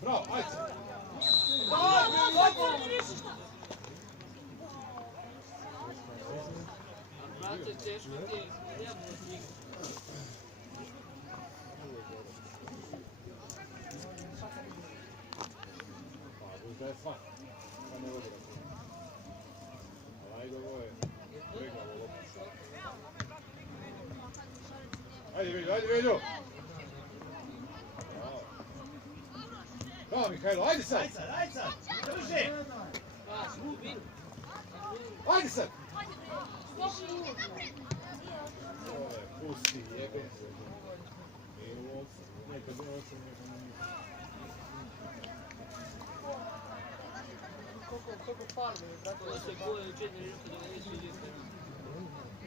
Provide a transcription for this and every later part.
Bravo, ajde! Brate, teško ti je. Da je svan, pa ne vodi računa. Ajde, ovo je preglavo loptu. Ajde, Veljo, ajde, Veljo! Bravo, Mihajlo, ajde sad! Ajde sad, drži! Ajde sad! Pusti, jebe se. Nekad je osam, nekad ne mislim. Koliko farbe, brate, da se koje u 4 minuta da ne sviđe.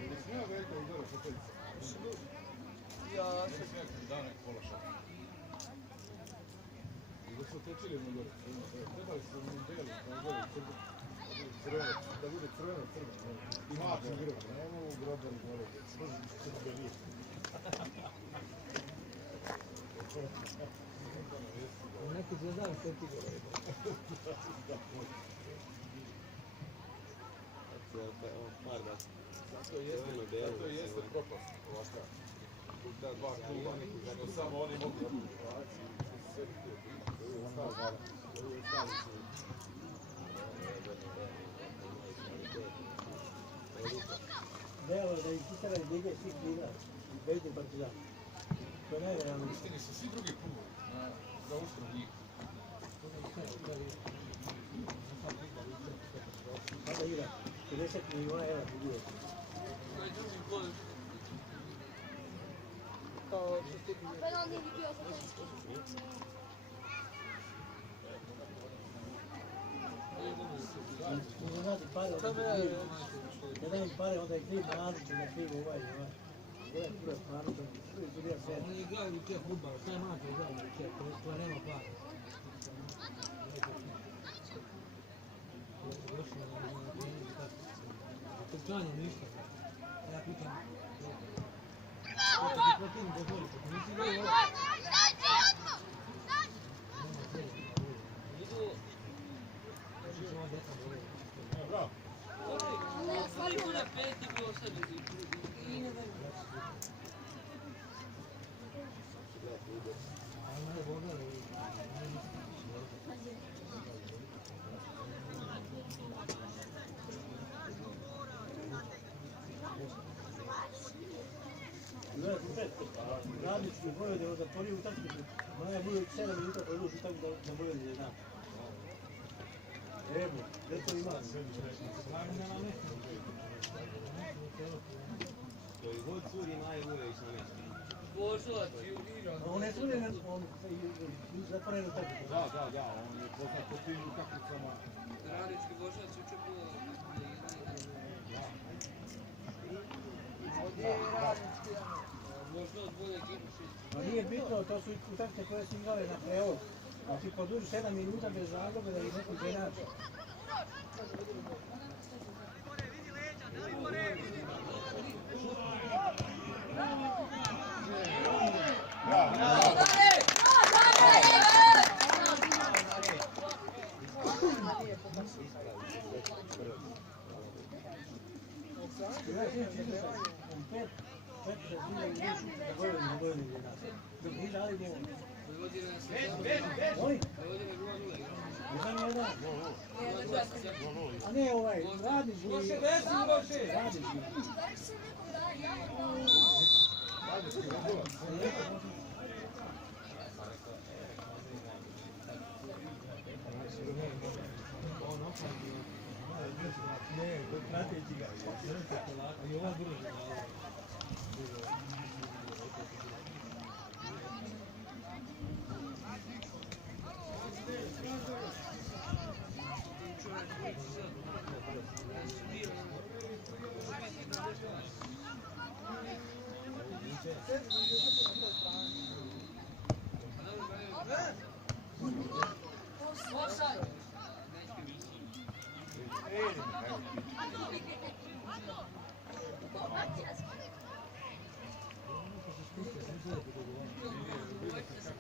Ne smije Veljko udara šapelica. Ja Ne smije dana pola šapa. I da su otočili mu gore. Trebali su mu bijeli, pa je gore crveno, da bude crveno. I mačan grob. Ne mogu grobar gore, crveno lijep. Neki zvedan sve ti gore. Zato jeste propast ovakav. Ta dva kluba, što samo oni mogu da budu prvaci. Sve Delo da ih istarali lige svih liga i Bejdin Partizan. To je najvjerojatno. Istini su svi drugi klubovi za uštru ligu. Sada igra 50 miliona evra dobio. koji drugi gol. Kao što ste bili. Penalni ili bio sa Možda dati pare, ne da im pare, onda je kriv Mladić, onda je kriv ovaj. Ovo je prvo Mladić, on je studio sve. Oni igraju u Čeh futbal, šta je Mladić igrao u Čeh, to nema para. Trčanje ništa. Ja pitam, kako ti protivno dozvolite, ako nisi igrao ovo? Možeš ova djeca dole. Bravo. Stvari bude peti bilo sad i ne da mi. Ali ne vodali. Radnički Vojvode je zatvorio utakmicu. Maja bude 7 minuta produži tako da Vojvode je znam. Evo, gdje to ima? Stvarno nema mjesta. To i god curi Maja bude ići na mjesto. Božovac, igra. On je sudjen, on zatvoren utakmicu. Da, on je poznat po tim utakmicama. Radnički Božovac juče bilo možda od bolje ekipe šest. Ma nije bitno, to su utakmice koje su igrale na prevoz. Znači poduži 7 minuta bez razloga da ih neko izjenači. A ne ovaj, Radnički. Radnički. Ne, prateći ga. I ova druga. Offside.